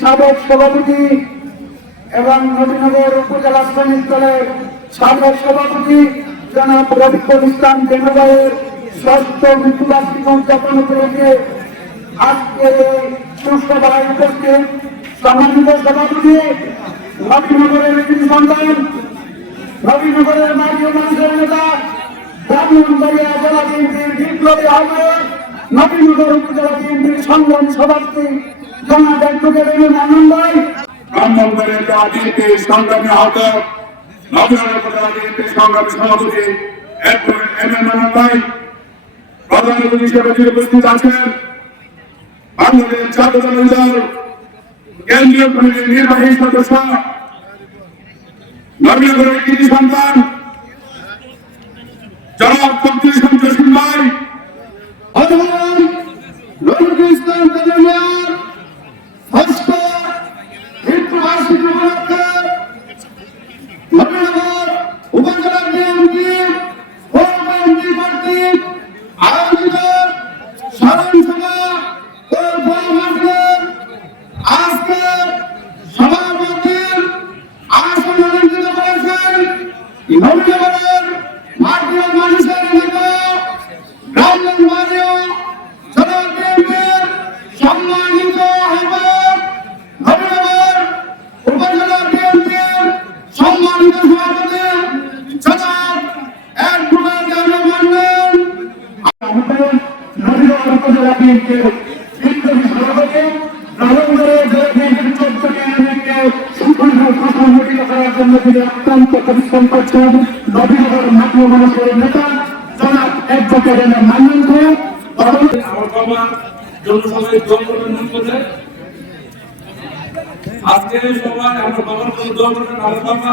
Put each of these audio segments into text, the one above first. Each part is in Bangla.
সাবেক সভাপতি এবং নবীনগর উপজেলা শ্রমিক দলের সাবেক সভাপতি জনাব রফিকুল ইসলাম দেবভাইয়ের ষষ্ঠ মৃত্যুবার্ষিকী উদযাপন উপলক্ষে আজকে সুসভায় উপস্থিত সম্মানিত সভাপতি নবীনগরের কৃষি সন্তান, নবীনগরের মাটি ও মানুষের নেতা, ব্রাহ্মণবাড়িয়া জেলা বিএনপির বিপ্লবী আহ্বায়ক, নবীনগর উপজেলা বিএনপির সংগ্রামী সভাপতি জনাব অ্যাডভোকেট আনন্দ ভাই, ব্রাহ্মণবাড়িয়া জেলা বিএনপির সংগ্রামী আহ্বায়ক, নবীনগর উপজেলা বিএনপির সংগ্রামী সভাপতি অ্যাডভোকেট আনন্দ ভাই, প্রধান অতিথি হিসেবে উপস্থিত আছেন বাংলাদেশ জাতীয়তাবাদী দল কেন্দ্রীয় কমিটির নির্বাহী সদস্য, নবীনগরের কৃতি সন্তান জনাব ফখরুল ইসলাম জসিম ভাই, রফিকুল ইসলাম দেবভাইয়ের ষষ্ঠ মৃত্যুবার্ষিকী উপলক্ষে নবীনগর উপজেলা বিএনপি কর্তৃক আয়োজিত স্মরণ সভা আজকে সভাপতির আসন অলঙ্কৃত করেছেন নবীনগরের মাটি ও মানুষের নেতা, ব্রাহ্মণবাড়িয়া জেলা বিএনপির সম্মানিত আহ্বায়ক, নবীনগর উপজেলা বিএনপির সম্মানিত সভাপতি জনাব অ্যাডভোকেট আনন্দ, নবীনগর উপজেলা বিএনপির বিপ্লবী সভাপতি, নবীনগরের জেলা বিএনপির 14 কেন্দ্রকে সুন্দরভাবে সংগঠিত করার জন্য তিনি অত্যন্ত পরিশ্রম করছেন নবীনগর মাটি ও মানুষের নেতা জনাব অ্যাডভোকেট আনন্দ। আমার বাবা জনসভায় দল গঠন করে আজকে সবাই আমার বাবার দল গঠন, আমার বাবা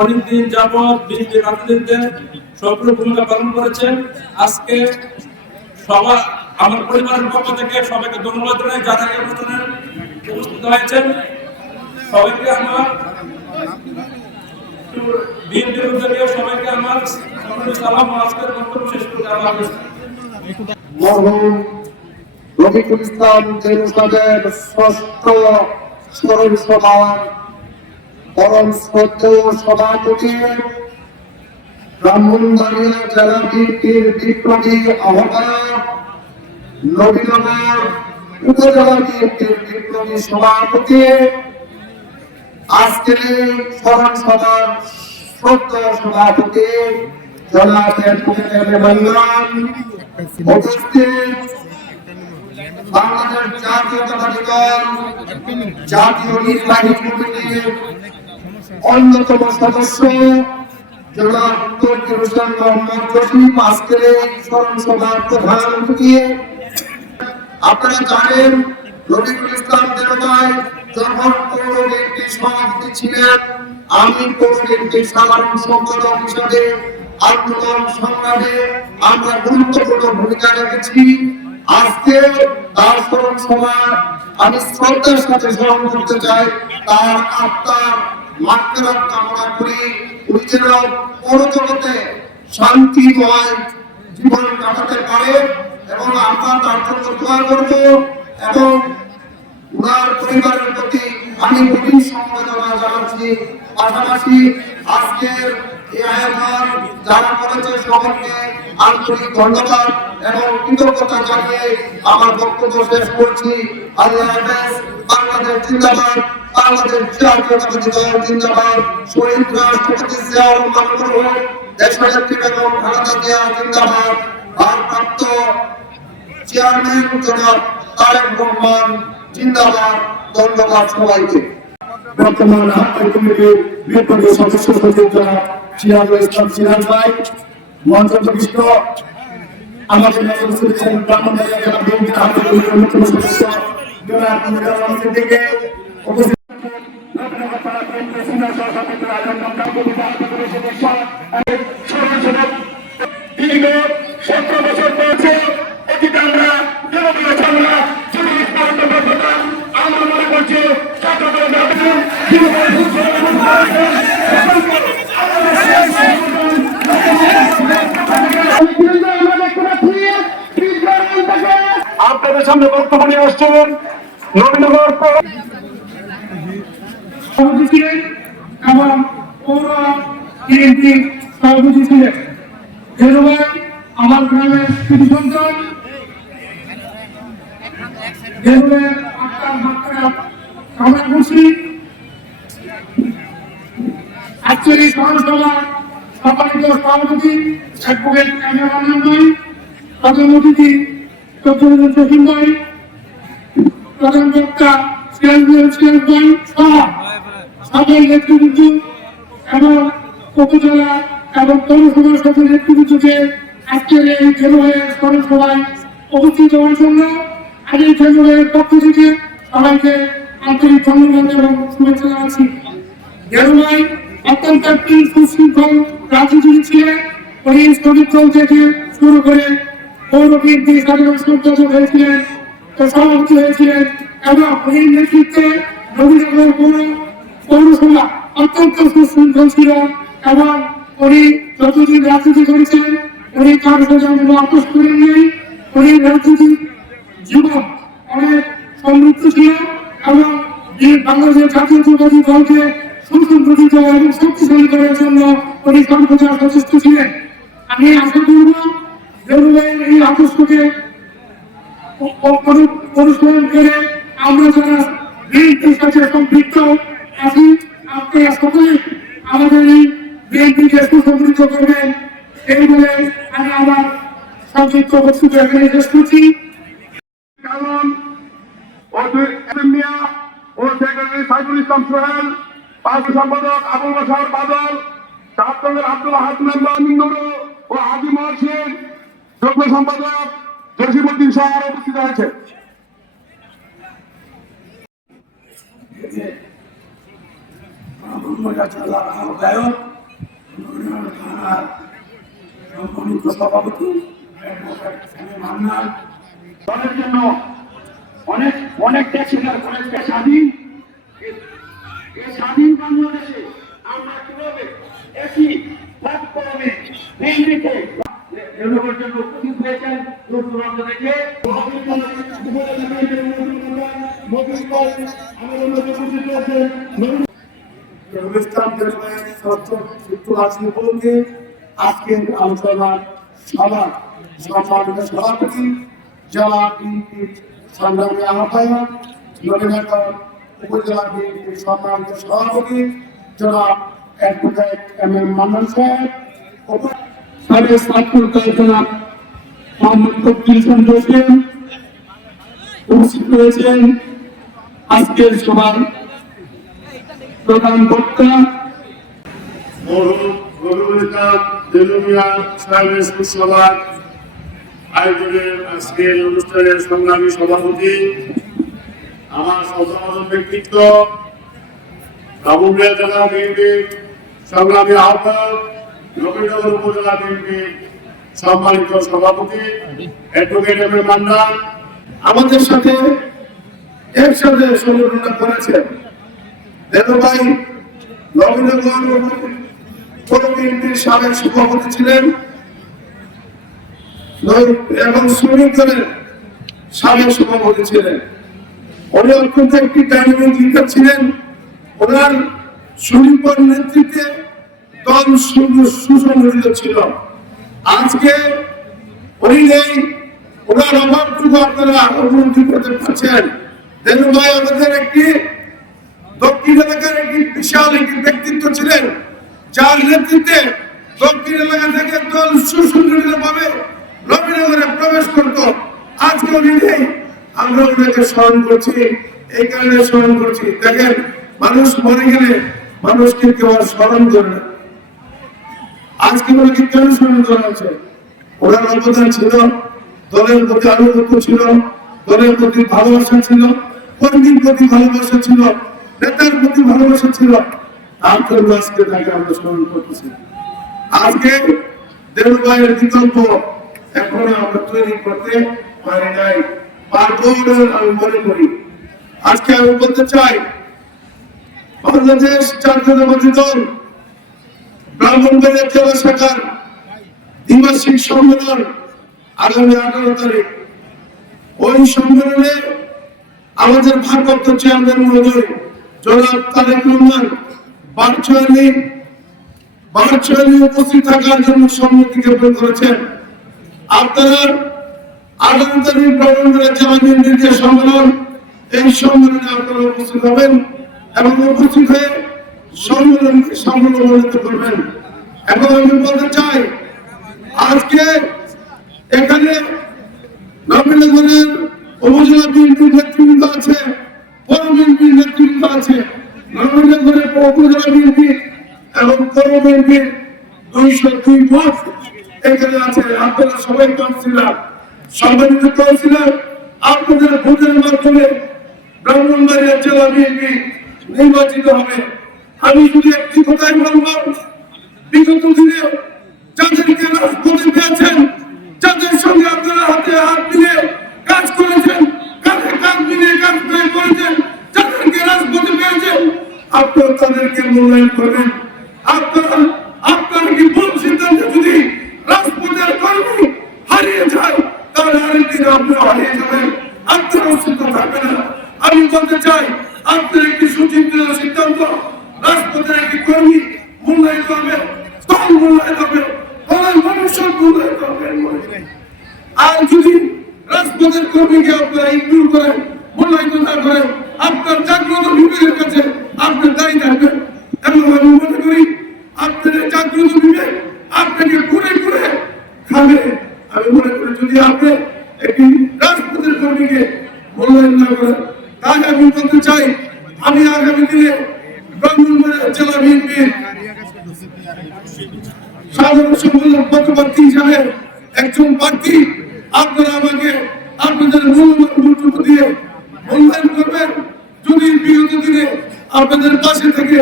অনেকদিন যাবৎ বিএনপি রাজনীতিতে সক্রিয় ভূমিকা পালন করেছেন। আজকে সবাই আমার পরিবারের পক্ষ থেকে সবাইকে ধন্যবাদ জানাই যারা এই অনুষ্ঠানে উপস্থিত হয়েছেন। সবাইকে আমার বিএনপির উদ্যোগে সবাইকে আমার সালাম ও আজকের বক্তব্য শেষ করতে আল্লাহ মরহুম রফিকুল ইসলাম দেবভাইয়ের ষষ্ঠ স্মরণ সভার পরম শ্রদ্ধেয় সভাপতি, ব্রাহ্মণবাড়িয়া জেলা বিএনপির বিপ্লবী আহ্বায়ক, নবীনগর উপজেলা বিএনপির বিপ্লবী সভাপতি, আজকের এই স্মরণ সভার শ্রদ্ধেয় সভাপতি জনাব অ্যাডভোকেট উপস্থিত বাংলাদেশ জাতীয়তাবাদী দল জাতীয় নির্বাহী কমিটির অন্যতম সদস্য জনাব তৌকির হোসেন মোহাম্মদ রফিক, আজকের এই স্মরণ সভার প্রধান অতিথি। আপনারা জানেন রফিকুল ইসলাম দেবভাই যখন পৌর বিএনপির সভাপতি ছিলেন, আমি পৌর বিএনপির সাধারণ সম্পাদক হিসাবে আন্দোলন সংগ্রামে আমরা গুরুত্বপূর্ণ ভূমিকা রেখেছি। আজকে তার স্মরণ সভা আমি শ্রদ্ধার সাথে স্মরণ করতে চাই। তার আত্মার মাগফিরাত কামনা করি, উনি যেন পরজগতে শান্তিময় জীবন কাটাতে পারে এবং আমরা তার জন্য দোয়া করব এবং উনার পরিবারের প্রতি আমি গভীর সমবেদনা জানাচ্ছি। পাশাপাশি আজকের এই আয়োজন যারা করেছে সকলকে আন্তরিক ধন্যবাদ এবং কৃতজ্ঞতা জানিয়ে আমার বক্তব্য শেষ করছি। আল্লাহ হাফেজ। বাংলাদেশ জিন্দাবাদ, বাংলাদেশ জাতীয়তাবাদী দল জিন্দাবাদ, শহীদ রাষ্ট্রপতি জিয়াউর রহমান, দেশনেত্রী বেগম খালেদা জিয়া জিন্দাবাদ, ভারপ্রাপ্ত চেয়ারম্যান জনাব তারেক রহমান জিন্দাবাদ। ধন্যবাদ সবাইকে। বর্তমান আহ্বায়ক কমিটির বিপ্লবী সদস্য সচিব জনাব সিরাজুল ইসলাম সিরাজ ভাই, মঞ্চস্থ আমাদের মাঝে উপস্থিত আছেন ব্রাহ্মণবাড়িয়া জেলা বিএনপির আহ্বায়ক কমিটির অন্যতম সদস্য জনাব মিজানুর রহমান সিদ্দিকী, উপস্থিত দীর্ঘ 17 বছর পরে অতীতে আমরা আমরা মনে করছি আপনাদের সামনে বক্তব্য নিয়ে আসছেন নবীনগর সভাপতি ছিলেন এবং পৌর বিএনপি সভাপতি ছিলেন। ধন্যবাদ আমার গ্রামের কৃতি সন্তান কামনা করছি। আজকের এই সভাসভা সম্মানিত সভাপতি অ্যাডভোকেট এম.এ. মান্নান ভাই, প্রধান অতিথি চট্টগ্রাম জসিম ভাই, প্রধান বক্তা সিরাজ ভাই সহ সকল নেতৃবৃন্দ এবং উপজেলা এবং পৌরসভার সকল নেতৃবৃন্দকে আজকের এই জেলুভাইয়ের স্মরণ সভায় উপস্থিত হওয়ার জন্য আজ এই জেলুভাইয়ের পক্ষ থেকে সবাইকে আন্তরিক ধন্যবাদ এবং শুভেচ্ছা জানাচ্ছি। জেলুভাই অত্যন্ত একটি সুশৃঙ্খল রাজনীতিবিদ ছিলেন। উনি শ্রমিক দল থেকে শুরু করে পৌর বিএনপি সাধারণ সম্পাদক হয়েছিলেন, সভাপতি হয়েছিলেন এবং উনি নেতৃত্বে নবীনগর পৌরসভা অত্যন্ত সুশৃঙ্খল ছিল এবং উনি যতদিন রাজনীতি করেছেন উনি কার সাথে আপোষ করেন নাই। উনি রাজনীতির জীবন অনেক সমৃদ্ধ ছিল এবং বাংলাদেশের জাতীয়তাবাদী দলকে সুসংগঠিত এবং শক্তিশালী করার জন্য উনি সর্বদা সচেষ্ট ছিলেন। আমি আশা করব জেলুভাইয়ের এই আদর্শকে অনুসরণ করে আমরা যারা বিএনপির সাথে সম্পৃক্ত আছি আপনারা সকলে আমাদের এই বিএনপিকে সুসংগঠিত করবেন এই বলে আমি আমার সংক্ষিপ্ত বক্তব্য এখানে শেষ করছি। কারণ ও সেক্রেটারি সাইফুল ইসলাম সোহেল, পার্টি সম্পাদক আবুল বাশার বাদল, ছাত্রদের আব্দুল হাসনান নুরু ও হাজি মহসিন, যুগ্ম সম্পাদক জসিমউদ্দিন সহ উপস্থিত হয়েছে। সভাপতি দলের জন্য অনেকটা ছিল, অনেকটা স্বাধীন। এই স্বাধীন বাংলাদেশে আমরা কিভাবে একই প্ল্যাটফর্মে রেখে জনগণের জন্য উপস্থিত হয়েছেন দূর দূরান্ত থেকে আজকের আলোচনার সভা সম্মানিত সভাপতি জেলা বিএনপির সংগ্রামী আহ্বায়ক নবীনগর উপজেলা বিএনপির সম্মানিত সভাপতি জনাব অ্যাডভোকেট এম.এ. মান্নান সাহেব, সাবেক ছাত্র জনাব মোহাম্মদ ফখরুল ইসলাম জসিম উপস্থিত রয়েছেন। আজকের সভার প্রধান বক্তা আয়োজনের আজকের অনুষ্ঠানের সংগ্রামী সভাপতি, আমার সর্বপ্রথম ব্যক্তিত্ব রামুরিয়া জেলা বিএনপির সংগ্রামী আহ্বায়ক, নবীনগর উপজেলা বিএনপির সম্মানিত সভাপতি অ্যাডভোকেট এম.এ. মান্নান আমাদের সাথে একসাথে সংগঠনটা করেছেন। দেবভাই নবীনগর পৌর বিএনপির সাবেক সভাপতি ছিলেন এবং শ্রমিক দলের সাবেক সভাপতি ছিলেন। উনি অত্যন্ত একটি ডাইনামিক লিডার ছিলেন। ওনার সুনিপুণ নেতৃত্বে দল সুসংগঠিত ছিল। আজকে উনি নেই, ওনার অভাবটুকু আপনারা উপলব্ধি করতে পারছেন। দেবভাই আমাদের একটি দক্ষিণ এলাকার একটি বিশাল একটি ব্যক্তিত্ব ছিলেন, যার নেতৃত্বে দক্ষিণ এলাকা থেকে দল সুসংগঠিত ভাবে নবীনগরে প্রবেশ করত। আজকে উনি নেই, আমরা ওনাকে স্মরণ করছি, এই কারণে স্মরণ করছি। দেখেন, মানুষ মরে গেলে মানুষকে কেউ আর স্মরণ করে না। আজকে ওনাকে কেন স্মরণ করা হচ্ছে? ওনার অবদান ছিল, দলের প্রতি আনুগত্য ছিল, দলের প্রতি ভালোবাসা ছিল, কর্মীর প্রতি ভালোবাসা ছিল, নেতার প্রতি ভালোবাসা ছিল। তার জন্য আজকে তাকে আমরা স্মরণ করতেছি। আজকে দেবভাইয়ের বিকল্প এখনো আমরা তৈরি করতে পারি নাই, পারবো না আমি মনে করি। আজকে আমি বলতে চাই, বাংলাদেশ জাতীয়তাবাদী দল ব্রাহ্মণবাড়িয়া জেলা শাখার দ্বিমাসিক সম্মেলন আগামী 18 তারিখ। ওই সম্মেলনে আমাদের ভারপ্রাপ্ত চেয়ারম্যান মহোদয় জনাব তারেক রহমান ভার্চুয়ালি উপস্থিত থাকার জন্য সম্মতি জ্ঞাপন করেছেন। আপনারা 18 তারিখ ব্রাহ্মণবাড়িয়া জেলা বিএনপির যে সম্মেলন, এই সম্মেলনে আপনারা উপস্থিত হবেন এবং উপস্থিত হয়ে সম্মেলনকে সফলমণ্ডিত করবেন। এখন আমি বলতে চাই, আজকে এখানে নবীনগরের উপজেলা বিএনপির নেতৃবৃন্দ আছে, পৌর বিএনপির নেতৃবৃন্দ আছে, নবীনগরের উপজেলা বিএনপি এবং পৌর বিএনপির 202 বুথ এখানে আছে। আপনারা সবাই কাউন্সিলর, সম্মানিত কাউন্সিলর, আপনাদের ভোটের মাধ্যমে ব্রাহ্মণবাড়িয়া জেলা বিএনপি নির্বাচিত হবে। আমি শুধু একটি কথাই বলবো, বিগত দিনে যাদেরকে রাজপথে পেয়েছেন, যাদের সঙ্গে আপনারা হাতে হাত মিলিয়ে কাজ করেছেন, কাঁধে কাঁধ মিলিয়ে কাজ করেছেন, যাদেরকে রাজপথে পেয়েছেন, আপনারা তাদেরকে মূল্যায়ন করবেন। আপনারা কি ভুল সিদ্ধান্তে যদি রাজপথের কর্মী হারিয়ে যায়, তাহলে আরেকদিন আপনারা হারিয়ে যাবেন, আপনার অস্তিত্ব থাকবে না। আমি বলতে চাই, আপনার একটি সুচিন্তিত সিদ্ধান্ত, রাজপথের একটি কর্মী মূল্যায়িত হবে, দল মূল্যায়িত হবে, দলের ভবিষ্যৎ মূল্যায়িত হবে। আর যদি রাজপথের কর্মীকে আপনারা ইগনোর করেন, মূল্যায়িত না করেন, আপনার জাগ্রত বিবেকের কাছে আপনার দায়ী থাকবেন। এবং আমি মনে করি আপনার জাগ্রত বিবেক আপনাকে ঘুরে ঘুরে খাবে। আমি মনে করি যদি আপনি একটি রাজপথের কর্মীকে মূল্যায়ন না করেন, তাই আমি বলতে চাই, আমি আগামী দিনে ব্রাহ্মণবাড়িয়া জেলা বিএনপির সাধারণ সম্পাদক পদপ্রার্থী হিসাবে একজন প্রার্থী। আপনারা আমাকে আপনাদের মূল্যবান ভোটটুকু দিয়ে মূল্যায়ন করবেন। যদি বিগত দিনে আপনাদের পাশে থেকে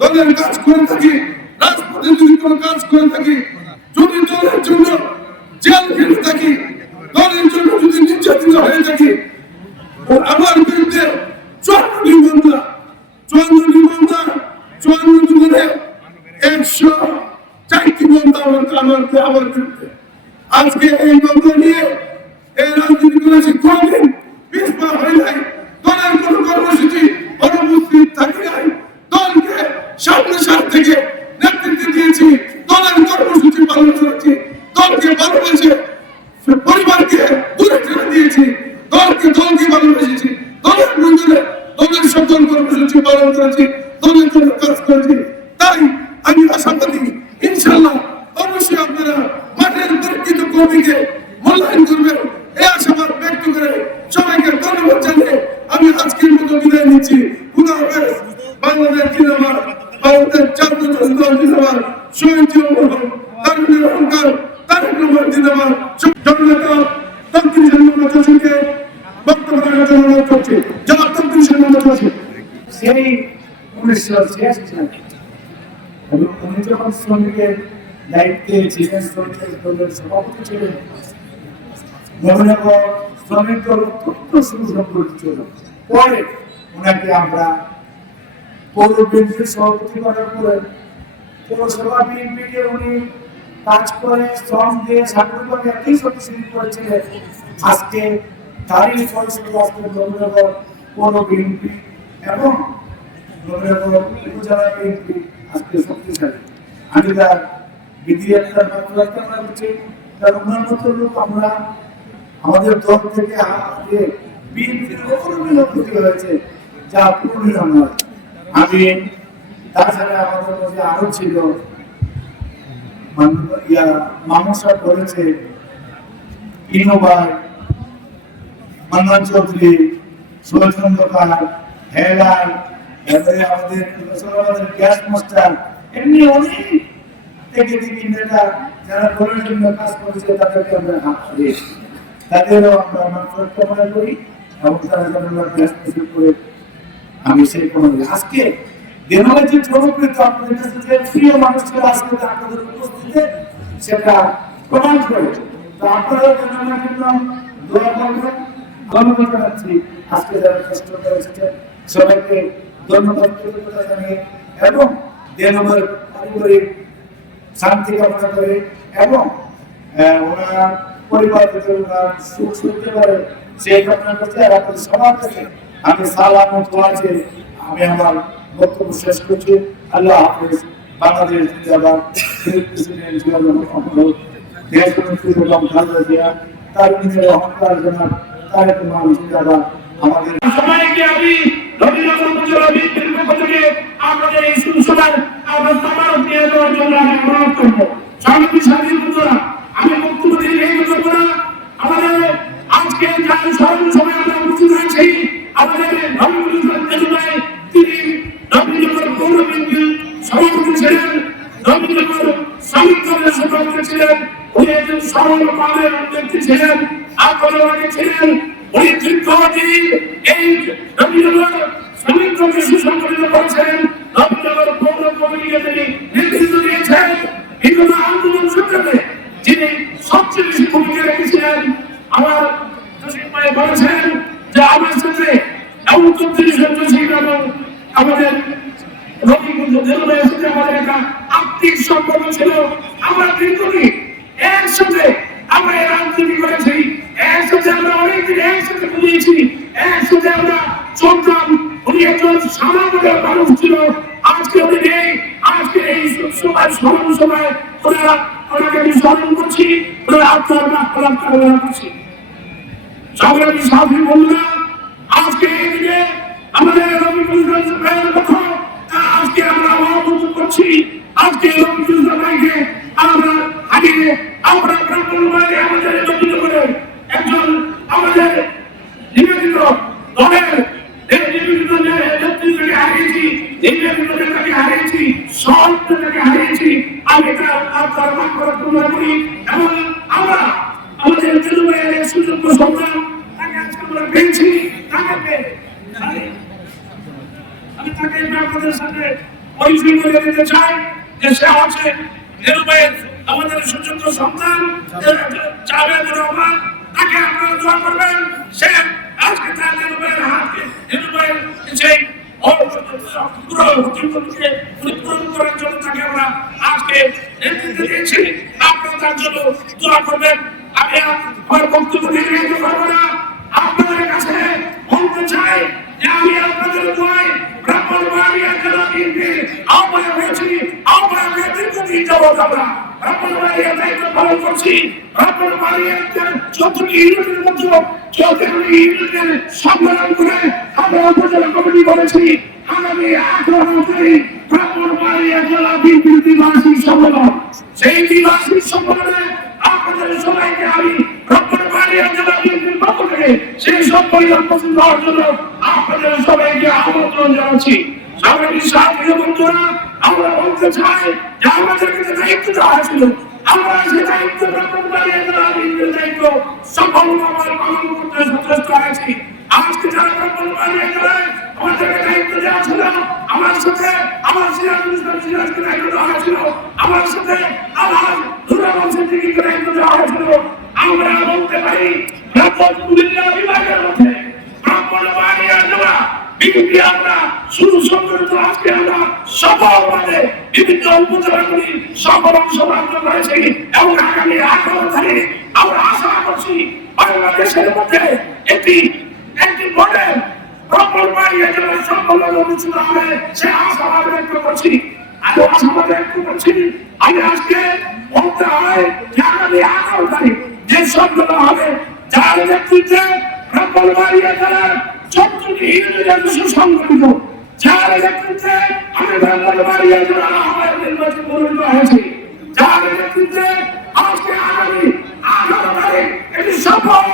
দলের কাজ করে থাকি, রাজপথে যদি কোনো কাজ করে থাকি, যদি দলের জন্য জেল খেলে থাকি, দলের জন্য যদি নির্যাতিত হয়ে থাকি, আমার বিরুদ্ধে 54টি মামলা 104টি মামলা 104টি মামলা আমার বিরুদ্ধে। আজকে এই মামলা নিয়ে এই রাজনীতি করেছি, কোনদিন পিছপা হয় নাই, দলের কোন কর্মসূচি অনুপস্থিত থাকি নাই, দলকে সামনে সার থেকে নেতৃত্ব দিয়েছি, দলের কর্মসূচি পালন করেছি, দলকে ভালোবেসে পরিবারকে দূরে ঠেলে দিয়েছি, দলকে ভালোবেসেছি, দলের মন্দিরে দলের সকল কর্মসূচি পালন করেছি, দলের জন্য কাজ করেছি। তাই আমি আশাবাদী, ইনশাআল্লাহ অবশ্যই আপনারা মাঠের পরিচিত কর্মীকে মূল্যায়ন করবেন, এই আশাবাদ ব্যক্ত করে সবাইকে ধন্যবাদ জানিয়ে আমি আজকের মতো বিদায় নিচ্ছি। খুদা হাফেজ। বাংলাদেশ জিন্দাবাদ, বাংলাদেশ জাতীয়তাবাদী দল জিন্দাবাদ, শহীদ জিয়াউর তারুণের অহংকার তারেক রহমান জিন্দাবাদ। জননেতা তন্ত্রী সম্মান চৌধুরীকে বক্তব্য রাখার জন্য অনুরোধ করছি। জনাব তন্ত্রী সম্মান চৌধুরী। সেই 1986 সালে উনি যখন শ্রমিকের দায়িত্বে ছিলেন, শ্রমিকের দলের সভাপতি ছিলেন, নবীনগর শ্রমিক দল অত্যন্ত সুসংগঠিত ছিল। পরে ওনাকে আমরা পৌর বিএনপির সভাপতি করার পরে পৌরসভা বিএনপিকে উনি কাজ করে শ্রম দিয়ে সাংগঠনিকভাবে এতই শক্তিশালী করেছিলেন, আজকে তারই ফলস্বরূপ আজকে নবীনগর পৌর বিএনপি এবং নবীনগর উপজেলা বিএনপি আজকে শক্তিশালী। আমি তার বিধির কামনা করছি, তার উন্নত লোক আমরা আমাদের দল থেকে বিএনপির অপূরণীয় ক্ষতি হয়েছে, যা পূরণীয় নয়। আমি তাছাড়া আমাদের মধ্যে আরো ছিল মামসা করেছে ইনোভার, মান্নান চৌধুরী, সৌচন্দ্রকার, হেলার, এরপরে আমাদের গ্যাস মাস্টার, এমনি অনেক থেকে নেতা যারা দলের জন্য কাজ করেছে তাদেরকে আমরা তাদেরও আমরা মানসম্মান কামনা করি এবং তারা যেন গ্যাস মিছিল করে আমি সেই কোনো আজকে দেশের যে জনপ্রিয় আপনাদের কাছে যে প্রিয় মানুষের আজকে আপনাদের উপস্থিতিতে সেটা প্রমাণ করে। তো আপনারা জনগণের জন্য দোয়া করবেন। ধন্যবাদ জানাচ্ছি আজকে যারা কষ্ট করে এসেছেন সবাইকে ধন্যবাদ কৃতজ্ঞতা জানিয়ে এবং দেনবার পারিবারিক শান্তি কামনা করে এবং ওনার পরিবার থেকে ওনার সুখ শুনতে পারে সেই কামনা করতে আর আপনাদের সবার কাছে আমি সালাম ও দোয়া চেয়ে আমি আমার বক্তব্য শেষ করছি। আল্লাহ হাফেজ। বাংলাদেশ জিন্দাবাদ। প্রেসিডেন্ট জিয়াউর রহমান দেশ এবং খালেদা জিয়া তার নিজের অহংকার জনাব তারেক রহমান জিন্দাবাদ। আমাদের সবাইকে আমি রবীন্দ্রনাথ উপজেলা বিএনপির পক্ষ থেকে আমাদের এই সুসভার আমরা সবার নিয়ে দেওয়ার জন্য আমি অনুরোধ করবো। সমিতি সাথী বন্ধুরা, আমি বক্তব্য দিয়ে এই করবো না। আমাদের আজকে যার স্মরণ সভায় আমরা উপস্থিত হয়েছি আমাদের তিনি রবীন্দ্রনাথ পৌর বিএনপির সভাপতি ছিলেন, রবীন্দ্রনাথ সাহিত্যের সভাপতি ছিলেন, উনি একজন সরল মানের ব্যক্তি ছিলেন, আন্দোলনে ছিলেন। উনি দীর্ঘদিন এই রবীন্দ্রনাথ সাহিত্যকে সুসংগঠিত করেছেন, রবীন্দ্রনাথ পৌর কমিটিকে তিনি নেতৃত্ব দিয়েছেন। বিভিন্ন আন্দোলন সংগ্রামে যিনি সবচেয়ে বেশি ভূমিকা রেখেছিলেন। আমার ভাই বলেছেন যে আমার সাথে এমন ৩৪ জন এবং আমাদের রবীন্দ্র দেবরায়ের সাথে আমাদের একটা আত্মিক সম্পর্ক ছিল। আমরা দীর্ঘদিন একসাথে আমরা এই রাজনীতি করেছি, একসাথে আমরা অনেকদিন একসাথে বুঝিয়েছি, একসাথে আমরা চলতাম। উনি একজন সামান্য মানুষ ছিল। আজকে উনি নেই। আজকে এই সভায় স্মরণ সভায় ওনাকে আমি স্মরণ করছি, ওনার আত্মার কামনা করছি। সংগ্রামী সাথী বন্ধুরা, আজকে এই দিনে আমাদের রবীন্দ্রনাথ ভাইয়ের কথা আজকে আমরা আহ্বান করছি। আজকে রবীন্দ্রনাথ ভাইকে আমরা হারিয়ে আমরা ব্রাহ্মণবাড়ি আমাদের রবীন্দ্র করে একজন আমাদের নিবেদিত দলের নেতৃত্বকে হারিয়েছি, নিবেদিত নেতাকে হারিয়েছি, সৎ নেতাকে হারিয়েছি। আমি এটা আপনার মান করার কামনা করি এবং আমরা আমাদের জেলুবাইয়ের সুযোগ্য সন্তান তাকে আজকে আমরা পেয়েছি। তাকে আমি তাকে আপনাদের সাথে পরিচয় করে দিতে চাই যে সে আছে জেলুবাইয়ের আমাদের সুযোগ্য সন্তান জাভেদ রহমান। তাকে আপনারা দোয়া করবেন। সে আজকে তার জেলুবাইয়ের হাতকে জেলুবাইয়ের সেই পূরণ করার জন্য তাকে আমরা আজকে নেতৃত্ব দিয়েছি। আপনারা তার জন্য দোয়া করবেন। আমি আমার বক্তব্য দীর্ঘায়িত করবো না। আপনাদের কাছে বলতে চাই যে আমি আপনাদের দোয়ায় ব্রাহ্মণবাড়িয়া জেলা বিএনপির আহ্বায়ক হয়েছি। আহ্বায়ক হয়ে দীর্ঘদিন যাবৎ আমরা ব্রাহ্মণবাড়িয়া দায়িত্ব পালন করছি। ব্রাহ্মণবাড়িয়ার 14টি ইউনিটের মধ্যে 14টি ইউনিটের সম্মেলন করে আমরা উপজেলা কমিটি করেছি। আগামী 18 তারিখ ব্রাহ্মণবাড়িয়া জেলা বিএনপির দ্বিবার্ষিক সম্মেলন। সেই দ্বিবার্ষিক সম্মেলনে আপনাদের সবাইকে আমি ব্রাহ্মণবাড়িয়া জেলা বিএনপির পক্ষ থেকে সেই সম্মেলনে উপস্থিত হওয়ার জন্য আপনাদের সবাইকে আমন্ত্রণ জানাচ্ছি। সংগ্রামী সাথী বন্ধুরা, আমরা বলতে চাই যে আমাদের কাছে দায়িত্ব দেওয়া হয়েছিল, আমরা সেই দায়িত্ব ব্রাহ্মণবাড়িয়া জেলা বিএনপির দায়িত্ব সফলভাবে পালন করতে সচেষ্ট হয়েছি। আজকে যারা ব্রাহ্মণবাড়িয়া জেলায় আমাদেরকে দায়িত্ব দেওয়া ছিল, আমার সাথে আমার সিরাজুল ইসলাম সিরাজকে দায়িত্ব দেওয়া হয়েছিল, আমার সাথে আমার দুরাবন সিদ্দিকীকে দায়িত্ব দেওয়া হয়েছিল। আমরা বলতে পারি ব্রাহ্মণবাড়িয়া বিভাগের মধ্যে ব্রাহ্মণবাড়িয়া জেলা বিএনপি আমরা সুসংগঠিত আজকে আমরা সফলভাবে বিভিন্ন উপজেলাগুলি সফল অংশগ্রহণ করেছি এবং আগামী 18 তারিখ আমরা আশা করছি বাংলাদেশের মধ্যে একটি মডেল ব্রাহ্মণবাড়িয়া জেলার সম্মেলন অনুষ্ঠিত হবে সে আশাবাদ ব্যক্ত করছি। আমি আশাবাদ ব্যক্ত করছি। আমি আজকে বলতে হয় যে আগামী 18 তারিখ যে সম্মেলন হবে যার নেতৃত্বে ব্রাহ্মণবাড়িয়া জেলার 14টি ইউনিটের সুসংগঠিত, যার নেতৃত্বে আমি ব্রাহ্মণবাড়িয়া জেলার আহ্বায়ক নির্বাচিত হয়েছি, যার নেতৃত্বে আজকে আগামী 18 তারিখ একটি সফল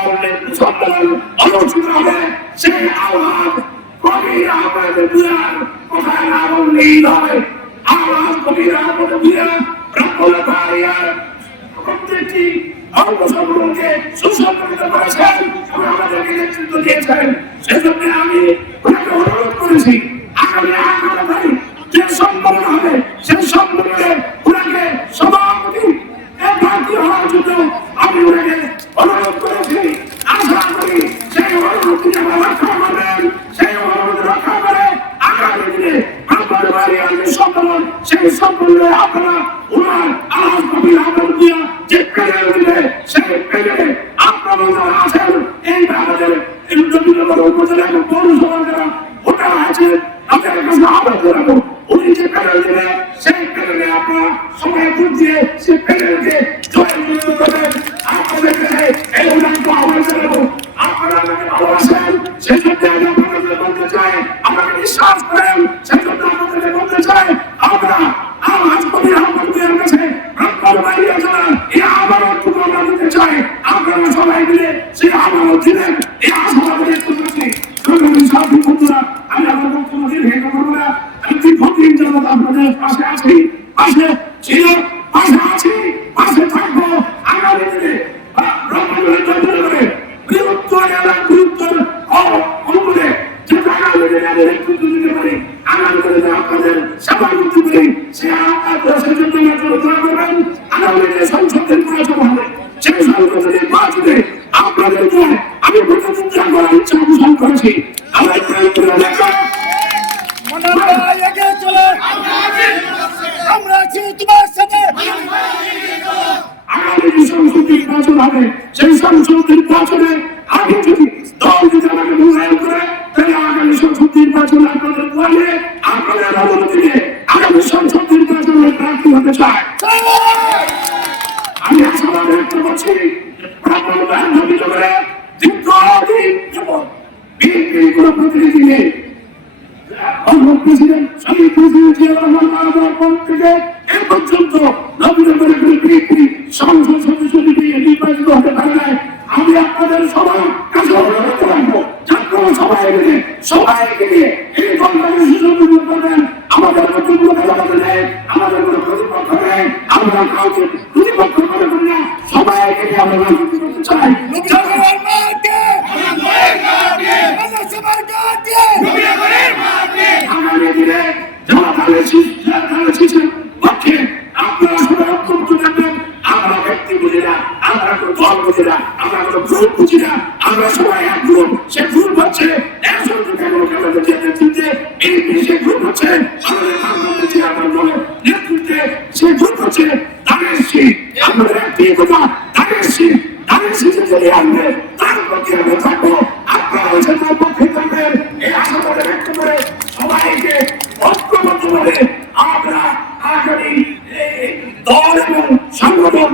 সম্মেলন অনুষ্ঠিত হবে। সেই আহ্বান কবির আহ্বায়কের বুঝার কোথায় আগুন নেই নয়। আহ্বান কবির আহ্বায়কের বুঝা ব্রাহ্মণবাড়িয়ার প্রত্যেকটি অংশগ্রহণকে সুসংগঠিত করেছেন এবং আমাদেরকে নেতৃত্ব দিয়েছেন। সেজন্য আমি ওনাকে অনুরোধ করেছি আগামী 18 তারিখ যে সম্মেলন হবে সেই সম্মেলনে ওনাকে সভাপতি প্রার্থী হওয়ার জন্য আমি ওনাকে অনুরোধ করেছি। আশা করি সেই অনুরোধ রক্ষা করবেন, সেই অনুরোধ রক্ষা করে আগামী সম্মেলন, সেই সম্মেলনে আপনারা ওনার আওয়াজ কবির আদর দিয়া যে প্যানেল দিলে সেই প্যানেলে আপনারা যারা আছেন এই আমাদের এই নবীনগর উপজেলা এবং পৌরসভা যারা ভোটার আছেন তাদের কাছে আবেদন জানাবো উনি যে প্যানেল দিলে সেই প্যানেলে আপনারা সবাই ভোট দিয়ে সেই প্যানেলকে জয়যুক্ত করবেন। আপনাদের কাছে এই উদাহরণ আহ্বান জানাবো, আপনারা আমাকে ভালোবাসেন সেই জন্য আমি আপনাদের বলতে চাই, আমাকে বিশ্বাস করেন সেই জন্য আপনাদের বলতে চাই, আমরা আওয়াজ করি আমাদের কাছে আপনার বাইরে যারা এই আমারটুকু আমরা দিতে চাই, আপনারা সবাই মিলে সেই আমারও দিলেন এই আশাবাদী করছি। সাথী বন্ধুরা, আমি আমার বক্তব্য দীর্ঘায়িত করবো না, আমি দীর্ঘদিন যাবত আপনাদের পাশে আছি, পাশে ছিল, পাশে আছি, পাশে থাকবো। আগামী দিনে বৃহত্তর এলাকা বৃহত্তর অনুকূলে যে আগামী দিনে আমি নেতৃত্ব দিতে পারি, আগামী দিনে আপনাদের সেবা করতে পারি, সে আপনার সেজন্য দোয়া করবেন। আগামী দিনে সংসদের নির্বাচন হবে, সেই সংসদের নির্বাচনে আপনাদের দোয়ায় আমি প্রতিনিধিত্ব করার ইচ্ছা পোষণ করেছি। আমরা আমরা আছি তোমার সাথে। আগামী যে সংসদ নির্বাচন হবে সেই সংসদ নির্বাচনে আগে যদি দল যদি আমাকে মূল্যায়ন করে তাহলে আগামী সংসদ নির্বাচন আপনাদের দোয়ালে আপনাদের অনুমতিতে আগামী সংসদ নির্বাচনের প্রার্থী হতে চায়। আমি আশাবাদ ব্যক্ত করছি বিএনপির কোন প্রতিনিধি নেই। প্রেসিডেন্ট শহীদ প্রেসিডেন্ট জিয়া রহমান থেকে এ পর্যন্ত নবীনগরের বিএনপি সংসদ সদস্য নির্বাচিত হতে পারে নাই। আমি আপনাদের সবার কাছে অনুরোধ রাখবো, আপনারা সবাইকে নিয়ে এই দলটাকে সুযোগ করবেন। আমাদের নতুন আমাদের নেই, আমাদের কোনো প্রতিপক্ষ নেই, আমরা কাউকে প্রতিপক্ষ মনে করি না, সবাইকে নিয়ে আমরা রাজনীতি করতে চাই। আগামী দিনে যারা ধানের পক্ষে আপনারা সবাই ঐক্যবদ্ধ থাকবেন। আমরা ব্যক্তি বুঝি না, আমরা কোনো দল বুঝি না, আমরা কোনো গ্রুপ বুঝি না, আমরা সবাই এক গ্রুপ। সে গ্রুপ হচ্ছে একজন নেতৃত্বে সে গ্রুপ হচ্ছে আমার দলের নেতৃত্বে, সে গ্রুপ হচ্ছে ধানের শীত। আমাদের একটি কথা, ধানের শীতে যদি আনবে তার প্রতি আমরা থাকবো। আপনারা সেটার পক্ষে থাকবেন এই আশা করে ব্যক্ত করে সবাইকে ঐক্যবদ্ধ করে আমরা আগামী দল এবং সংগঠন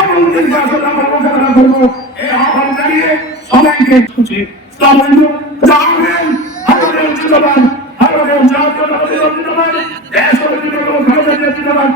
এবং নির্বাচন আমরা মোকাবেলা করবো এই আহ্বান জানিয়ে সবাইকে খুশি জিন্দাবাদ,